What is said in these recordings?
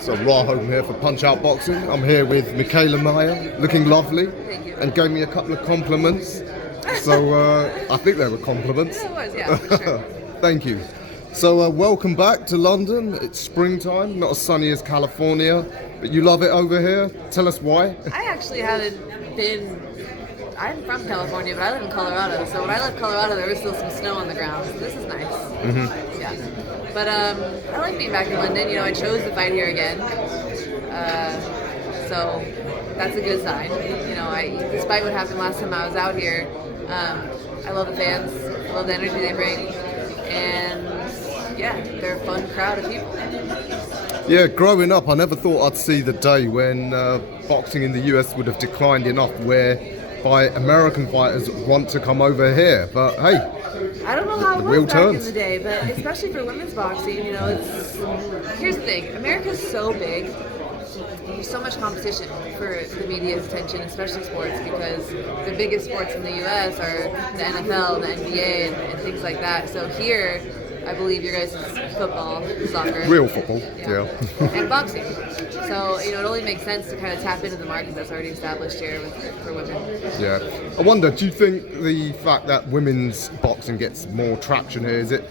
So Rahom here for Punch Out Boxing. I'm here with Mikaelamayer, looking lovely, and gave me a couple of compliments. So I think they were compliments. Yeah, it was, yeah, for sure. Thank you. So welcome back to London. It's springtime, not as sunny as California, but you love it over here. Tell us why. I actually haven't been. I'm from California, but I live in Colorado. So when I left Colorado, there was still some snow on the ground. So this is nice. Mm-hmm. Yeah. But I like being back in London. You know, I chose to fight here again. So that's a good sign. You know, despite what happened last time I was out here, I love the fans. I love the energy they bring. And yeah, they're a fun crowd of people. Yeah, growing up, I never thought I'd see the day when boxing in the US would have declined enough whereby American fighters want to come over here. But hey, I don't know how it wheel was back turns. in the day, but especially for women's boxing, you know, here's the thing. America's so big. There's so much competition for the media's attention, especially sports, because the biggest sports in the U.S. are the NFL, the NBA, and things like that. So here, I believe your guys' football, soccer. Real football, yeah. And boxing. So, you know, it only makes sense to kind of tap into the market that's already established here for women. Yeah. I wonder, do you think the fact that women's boxing gets more traction here, is it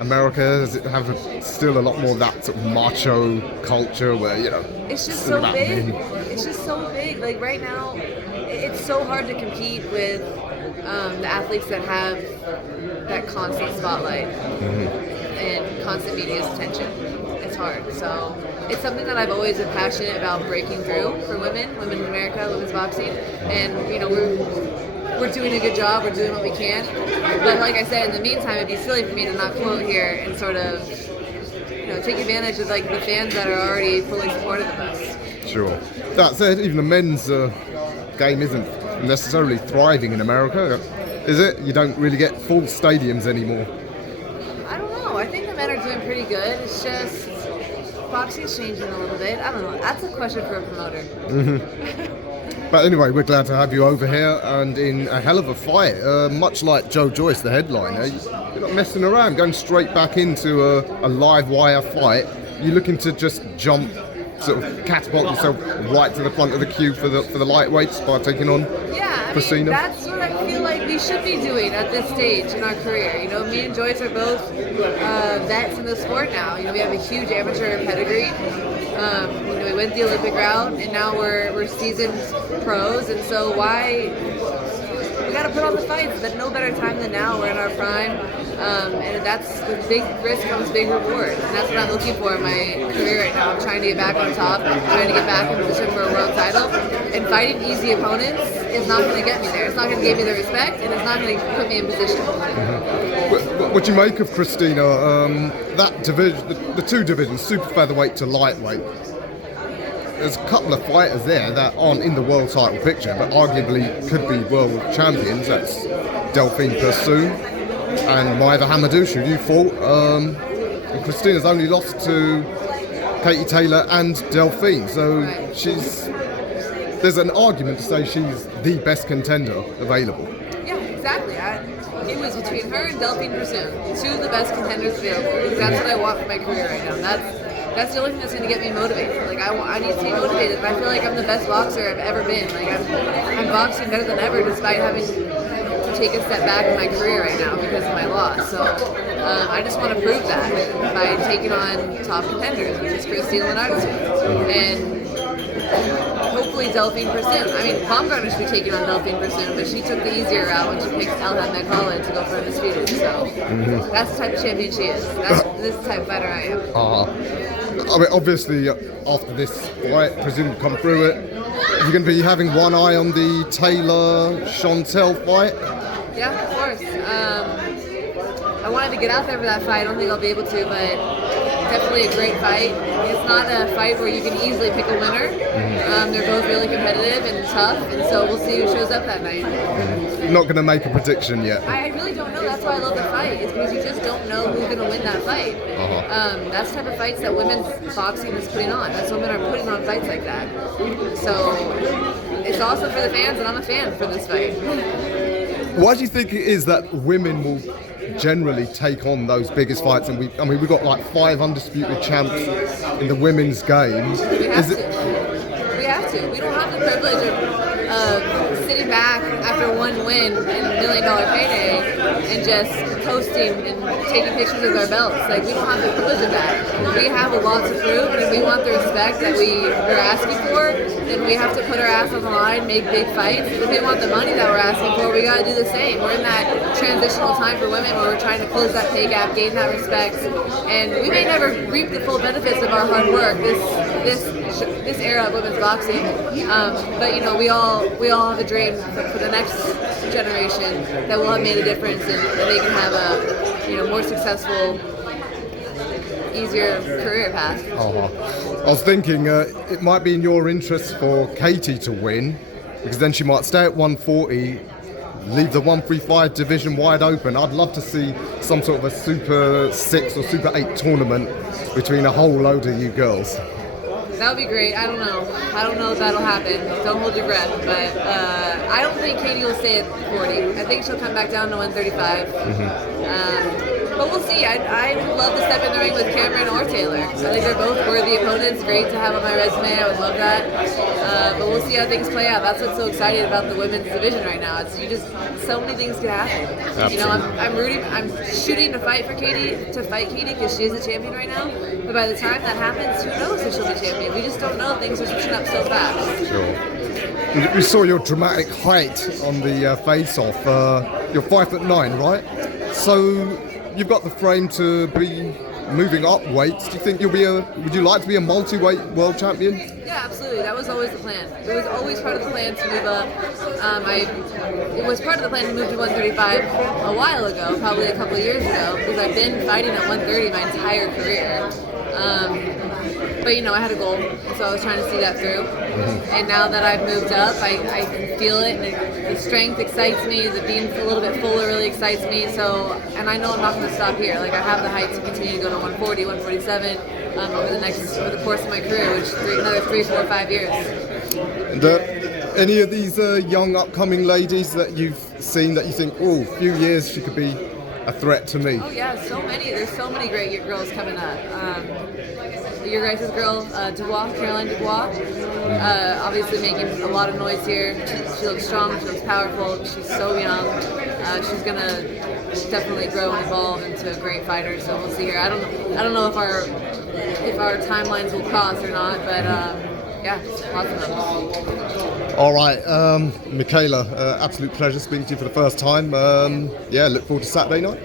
America, does it have still a lot more of that sort of macho culture where, you know, it's just so big. men? It's just so big. Like right now, it's so hard to compete with the athletes that have that constant spotlight and constant media's attention. It's hard. So it's something that I've always been passionate about breaking through for women in America, women's boxing. And, you know, we're doing a good job. We're doing what we can. But like I said, in the meantime, it'd be silly for me to not come out here and sort of, you know, take advantage of like the fans that are already fully supportive of us. Sure. That said, even the men's game isn't necessarily thriving in America, is it? You don't really get full stadiums anymore. I don't know. I think the men are doing pretty good. It's just boxing's changing a little bit. I don't know. That's a question for a promoter. But anyway, we're glad to have you over here and in a hell of a fight. Much like Joe Joyce, the headliner, you're not messing around, going straight back into a live wire fight. You're looking to just jump, sort of catapult yourself right to the front of the queue for the lightweights by taking on CHRISTINA. That's what I feel like we should be doing at this stage in our career. You know, me and Joyce are both vets in the sport now. You know, we have a huge amateur pedigree. You know, we went the Olympic route, and now we're seasoned pros. And so we got to put on the fights. But no better time than now. We're in our prime, and that's with big risk comes big reward. And that's what I'm looking for in my career right now. I'm trying to get back on top. I'm trying to get back in position for a world title. And fighting easy opponents is not going to get me there. It's not going to give me the respect, and it's not going to put me in position. What do you make of CHRISTINA? That division, the two divisions, super featherweight to lightweight. There's a couple of fighters there that aren't in the world title picture, but arguably could be world champions. That's Delfine Persoon and Mikaela Hamadouche, you fought. And CHRISTINA's only lost to Katie Taylor and Delfine, so there's an argument to say she's the best contender available. Yeah, exactly. It was between her and Delfine Persoon, two of the best contenders available. Because that's what I want for my career right now. That's the only thing that's going to get me motivated. Like I need to be motivated. I feel like I'm the best boxer I've ever been. Like I'm boxing better than ever, despite having to take a step back in my career right now because of my loss. So I just want to prove that by taking on top contenders, which is CHRISTINA LINARDATOU and hopefully Delfine Persoon. I mean, Baumgartner should be taking on Delfine Persoon, but she took the easier route when she picked Mikaela to go for undisputed. So that's the type of champion she is. This is the type of fighter I am. I mean, obviously, after this fight, presume to come through it, you're going to be having one eye on the Taylor-Chantel fight? Yeah, of course. I wanted to get out there for that fight. I don't think I'll be able to, but definitely a great fight. It's not a fight where you can easily pick a winner. They're both really competitive and tough, and so we'll see who shows up that night. Not going to make a prediction yet. I really don't know. That's why I love the fight. It's because you just don't know who's going to win that fight. That's the type of fights that women's boxing is putting on. That's women are putting on fights like that. So it's awesome for the fans, and I'm a fan for this fight. Why do you think it is that women will generally take on those biggest fights, and we've got like 5 undisputed champs in the women's game. We have to. We don't have the privilege of sitting back after one win and $1 million payday and just posting and taking pictures of our belts. Like, we don't have the privilege of that. We have a lot to prove, and if we want the respect that we are asking for, then we have to put our ass on the line, make big fights. If we want the money that we're asking for, we got to do the same. We're in that transitional time for women where we're trying to close that pay gap, gain that respect, and we may never reap the full benefits of our hard work this era of women's boxing. But you know, we all have a dream for the next generation that will have made a difference, and they can have a more successful, easier career path. I was thinking it might be in your interest for Katie to win, because then she might stay at 140, leave the 135 division wide open. I'd love to see some sort of a Super 6 or Super 8 tournament between a whole load of you girls. That would be great. I don't know if that'll happen. Don't hold your breath. But I don't think Katie will stay at 40. I think she'll come back down to 135. But we'll see. I would love to step in the ring with Cameron or Taylor. I think they're both worthy opponents. Great to have on my resume. I would love that. But we'll see how things play out. That's what's so exciting about the women's division right now. It's so many things can happen. Absolutely. You know, I'm shooting to fight Katie because she is a champion right now. But by the time that happens, who knows if she'll be champion? We just don't know. Things are switching up so fast. Sure. We saw your dramatic height on the face-off. You're 5'9", right? So you've got the frame to be moving up weights. Do you think would you like to be a multi-weight world champion? Yeah, absolutely. That was always the plan. It was always part of the plan to move up. It was part of the plan to move to 135 a while ago, probably a couple of years ago, because I've been fighting at 130 my entire career. But you know, I had a goal, so I was trying to see that through. And now that I've moved up, I can feel it, and the strength excites me. The being a little bit fuller really excites me. So, and I know I'm not going to stop here. Like, I have the height to continue to go to 140, 147 over the course of my career, which is another 3, 4, 5 years. And any of these young upcoming ladies that you've seen that you think, oh, a few years she could be a threat to me? Oh yeah, so many. There's so many great girls coming up. Your guys' girl, Caroline Dubois, obviously making a lot of noise here. She looks strong, she looks powerful, she's so young. She's gonna definitely grow and evolve into a great fighter, so we'll see her. I don't know if our timelines will cross or not, but yeah, lots of them. All right, Mikaela, absolute pleasure speaking to you for the first time. Yeah, look forward to Saturday night.